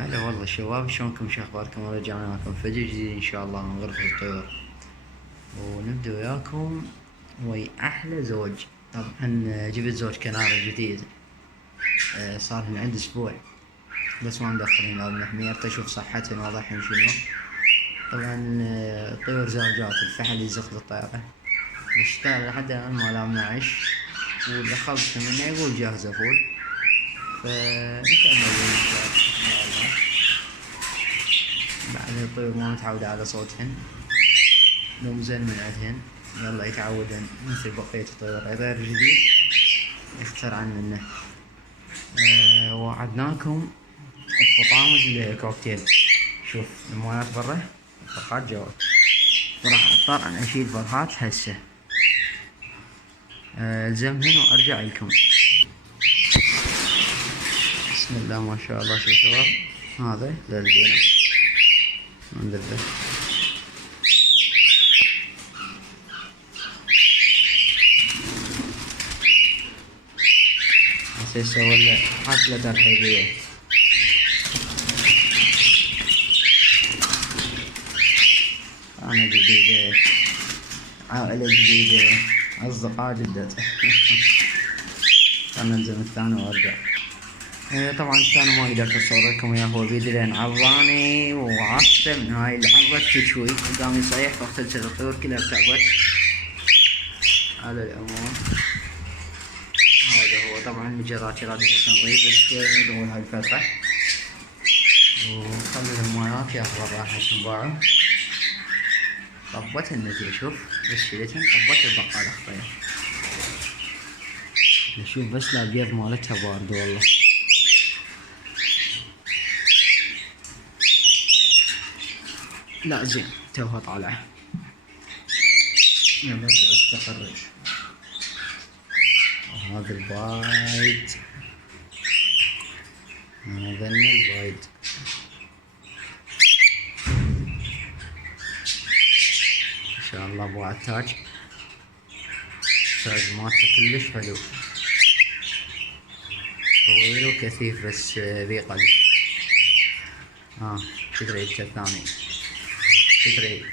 هلا والله شباب، شلونكم؟ شو اخباركم؟ رجعنا لكم فيديو جديد ان شاء الله من غرفة الطيور، ونبدأ وياكم وي احلى زوج. طبعا جبت زوج كناري جديد. صار من عند اسبوع، بس ما مدخلين لهم محمية اشوف صحتهم وضعهم شنو. طبعا طيور زوجات الفحل يزق الطيارة، نشتغل لحد الان ما لام نعش، ودخلت منه يقول جاهزة فول، فنكمل ان شاء الله. بعد الطيور ما متعودة على صوتهن، لو زين من عندهن يلا يتعودن مثل بقية الطيور. غير جديد يختار عن منه. وعدناكم الفطامج الكوكتيل. شوف المويات برا، الفرخات جوا، وراح اضطر ان اشيل فرخات هسه. الزمهن وارجع لكم. بسم الله ما شاء الله. شوف شباب، هذا للبينا نذبه. هسه يسوي له حفلة ترحيبية. أنا جديدة، عائلة جديدة، أصدقاء جدد. خلنا نلزم الثاني وأرجع. طبعا الثاني ما قدرت أصور لكم إياه، هو فيديو لأن عضاني وعصته من هاي العضة تشوي، وقام يصيح فاختلت الطيور كلها ارتعبت. على العموم هذا هو. طبعا المجرات يراد تنظيف، بس ندور هاي الفترة وخلي المويات ياخذ الراحة تنباعوا. طبت النتيجة، شوف بس شيلتهم طبت البقالة خطير. نشوف بس لا البيض مالتها بارد والله. لا زين توها طالعة. يلا ارجع استقر. وهذا البايد، هذا البايد. ان شاء الله ابو عتاج، التاج مالته كلش حلو، طويل وكثيف بس ذي قلب. تدري الثاني تدري.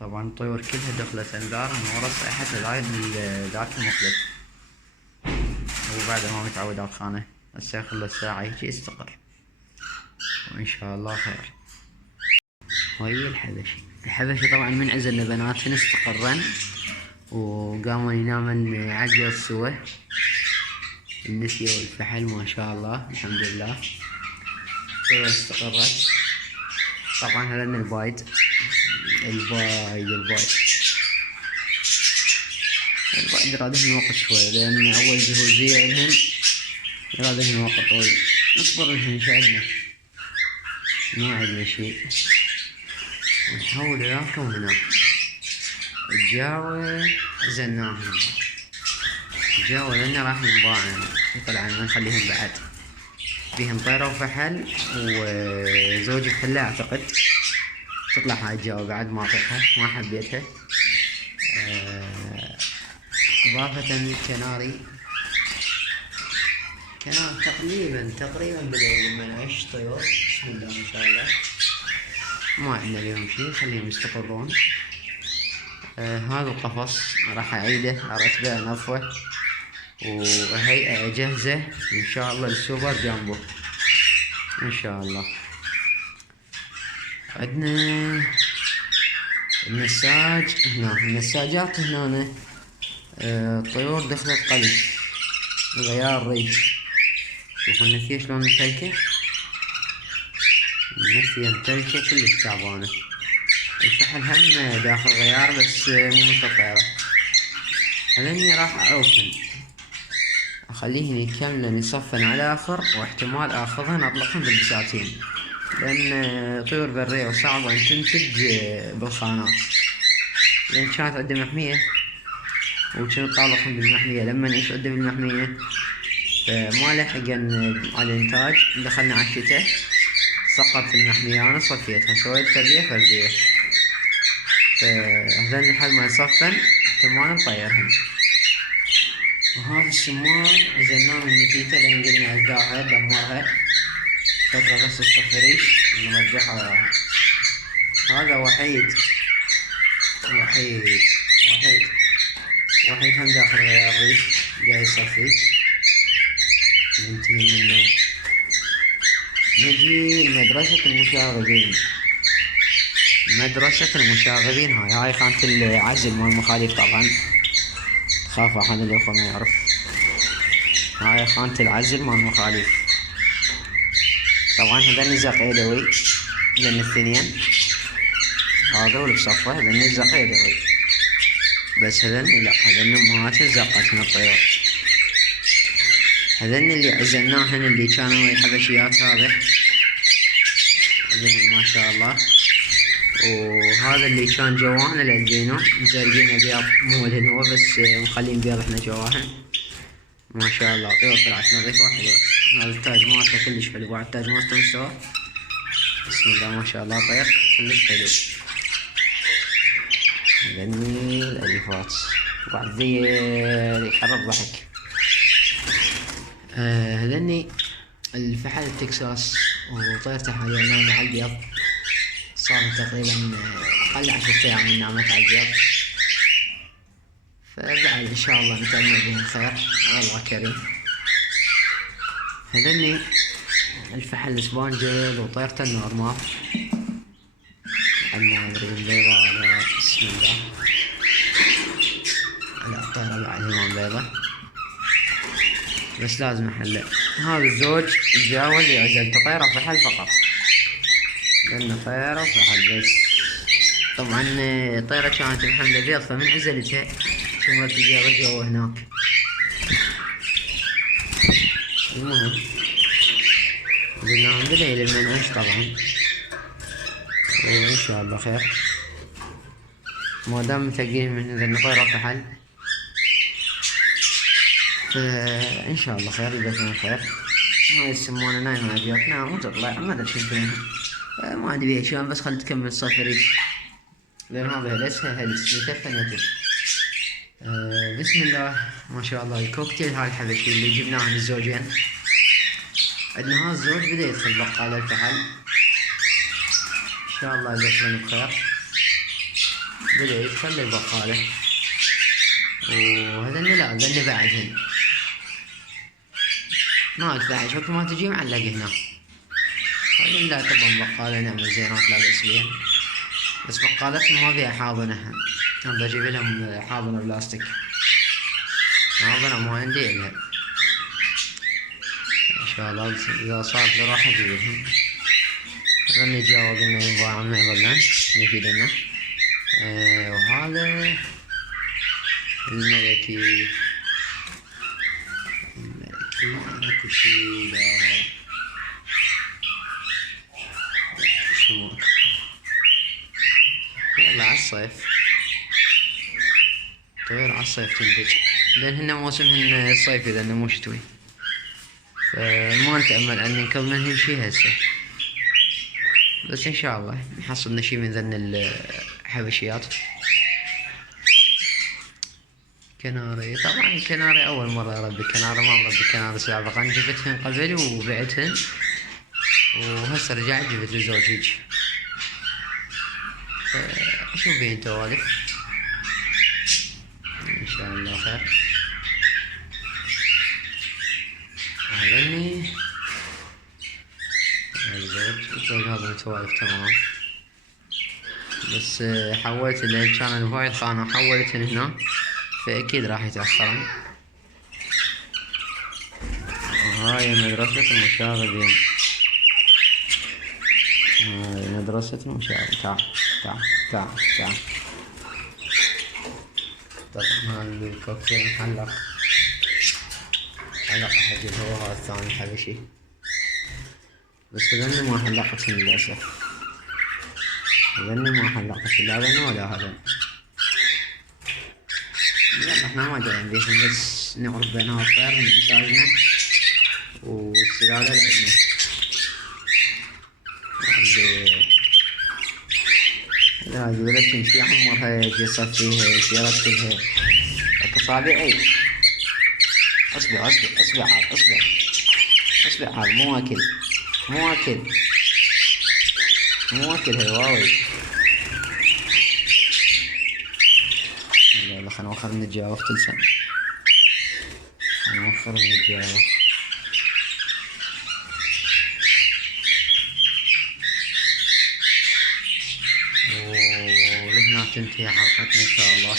طبعا الطيور كلها دخلت انذار من ورا صيحة ذاك المخلف، وبعد ما متعود على الخانة. هسه خلص ساعة هيجي يستقر، وإن شاء الله خير. وهي الحبشي طبعا من عزلنا بناتهن استقرن وقاموا ينامن عجل سوا، النسية والفحل ما شاء الله الحمد لله. الطيور استقرت. طبعا هذا البايد يرادهن وقت شوي، لأن أول جهوزية إلهن يرادهن وقت طويل. نصبر لهن، شو عدنا؟ ما عدنا شي. ونحول وياكم هنا الجاوة زناهم. الجاوة لأنه راح ينباعن طلعن، ما نخليهم بعد. فيهم طيرة وفحل وزوج فحلة أعتقد. تطلع هاي الجاوة بعد ما أطيقها، ما حبيتها. إضافة كناري تقريبا بدأ لما عشت طيور. بسم الله ما شاء الله. ما عندنا اليوم شي، خليهم يستقرون. هذا القفص راح أعيده أرتبه نظفه وهيئة جاهزة إن شاء الله للسوبر جامبو إن شاء الله. عندنا النساج هنا، النساجات هنا. طيور دخلت قلش غيار ريش. شوفوا النسية شلون متلكة، النسية متلكة كلش تعبانة. الفحل هم داخل غيار بس مو مثل الطيرة. هذني راح أعوفن، أخليهن يكملن يصفن على آخر، واحتمال آخذهن أطلقهن بالبساتين، لأن طيور برية وصعبة أن تنتج بالخانات، لأن كانت عندي محمية وكنت طالقهن بالمحمية. لما نعيش عندي بالمحمية فما لحقن على الإنتاج، دخلنا على الشتاء سقطت المحمية، أنا صفيتها سويت تربية فردية. فهذين الحال ما يصفن احتمال نطيرهن. وهذا السمان نزلناه من نتيجة لين قلنا أجزاها دمرها فترة بس الصفريش نرجعها وراها. هذا وحيد هم داخل الريش جاي يصفي ننتهي منه. نجي مدرسة المشاغبين. هاي خانة العزل مال المخاليف. طبعا تخاف أحد الأخوة ما يعرف. هاي خانة العزل مال المخاليف. طبعا هذا نزق يدوي بين الاثنين، هذا واللي بصفه هذا نزق يدوي، بس هذن لا، هذن امهات زقت من الطيور. هذن اللي عزلناهن اللي كانوا الحبشيات هذا ما شاء الله. وهذا اللي كان جواهن الالبينو مزرقين بيض، مو هن هو بس مخلين بيض احنا جواهن ما شاء الله. طيور طلعت نظيفة وحلوة. هذا التاج مالته كلش حلو، بعد التاج مالته مستوى بسم الله ما شاء الله. طير كلش حلو. هذني الاليفات بعد ذي يحرق ضحك. هذني الفحل التكساس وطيرته حاليا مع البيض، صار تقريبا أقل 10 أيام من نعمة على البيض، فبعد إن شاء الله نتأمل بهم خير الله كريم. هذني الفحل الاسبانجل وطيرته النورمال المغربي البيضاء. بسم الله. لا الطيرة بعد هي بيضة بس لازم احلق. هذا الزوج جاء اللي عزلته طيرة فحل فقط، لأنه طيرة فحل بس. طبعا طيرة كانت محملة بيض، فمن عزلتها ثم البيضة جوا هناك. المهم قلناهم بالليل المنعش طبعا، وإن شاء الله خير ما دام متأكدين من إذا طيرة فحل، فإن شاء الله خير يبقى خير. هاي السمانة نايمة على بيوتنا وتطلع ما أدري شو فيها، ما أدري بيها شلون، بس خلي تكمل صفري لأن هذا هلسها هلس متفنة. بسم الله ما شاء الله. الكوكتيل هاي الحبشي اللي جبناه من الزوجين، عندنا هذا الزوج بدأ يدخل بقالة الفحل إن شاء الله يدخلن بخير. بدأ يدخل البقالة، وهذا لا هذا بعدهن ما أدفعش وقت ما تجي معلق هنا. هذا لا طبعا بقالة نعمل زينات لا بأس بيها، بس بقالتنا ما فيها حاضنة. أنا بجيب لهم حاضنة بلاستيك، حاضنة ما عندي إلها إن شاء الله. إذا صارت لي راح أجيب لهم. هذا نجاوب إنه ينباع ما يظلن يفيدنا. وهذا الملكي ماكو شي لا شموك. يلا عالصيف طير عالصيف تنتج، لأن هن موسمهن الصيفي لأنه مو شتوي، فما نتأمل أن نكملهن شي هسه. بس إن شاء الله نحصلنا شي من ذن الحبشيات. كناري طبعا كناري أول مرة أربي كناري، ما مربي كناري سابقا، جبتهن قبل وبعتهن وهسه رجعت جبت لزوج هيج. شو بين توالف إن شاء الله خير. هذني الزوج هذا متوالف تمام، بس حولت اللي كان هواي الخانة حولتهن هنا، فأكيد راح يتأخرن. وهاي مدرسة المشاغبين، هاي مدرسة المشاغبين. تعال طبعا الكوكتيل محلق حق هو هذا الثاني الحبشي، بس هذني ما حلقتهن للأسف. هذني ما حلقتهن لا هذن ولا هذن. لا احنا ما جايين بيهم، بس نعرف بينها الطير من إنتاجنا والسلالة اللي عندنا. هذه ولا تمشي عمرها يجي صفيها يرتبها أصابعي اصبر اصبر اصبر عاد اصبر. اصبر عاد، مو اكل مو اكل مو اكل هواوي. يلا خلنا نوخر النجارة في تلسان. خلنا نوخر النجارة. ولهنا تنتهي حلقتنا إن شاء الله.